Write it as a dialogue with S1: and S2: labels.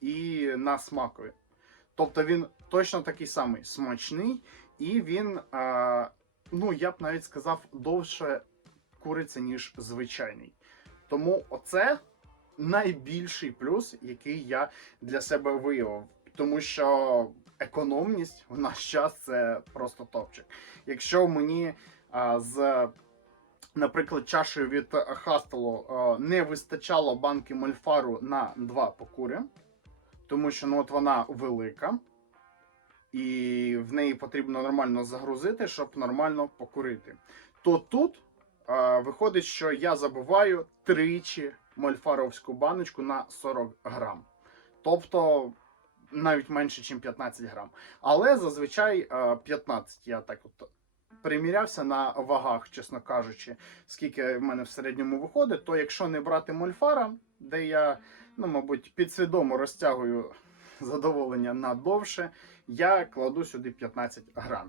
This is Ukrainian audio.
S1: і на смакові. Тобто він точно такий самий смачний, і він, е, ну я б навіть сказав, довше куриться, ніж звичайний. Тому оце найбільший плюс, який я для себе виявив. Тому що економність в наш час це просто топчик. Якщо мені а, з, наприклад, чашею від Хастелу а, не вистачало банки мольфару на два покури, тому що ну, от вона велика, і в неї потрібно нормально загрузити, щоб нормально покурити. То тут а, виходить, що я забуваю тричі мольфаровську баночку на 40 грам. Тобто навіть менше, ніж 15 грам. Але зазвичай е, 15 я так от примірявся на вагах, чесно кажучи, скільки в мене в середньому виходить, то якщо не брати мольфара, де я, ну, мабуть, підсвідомо розтягую задоволення на довше, я кладу сюди 15 грамів.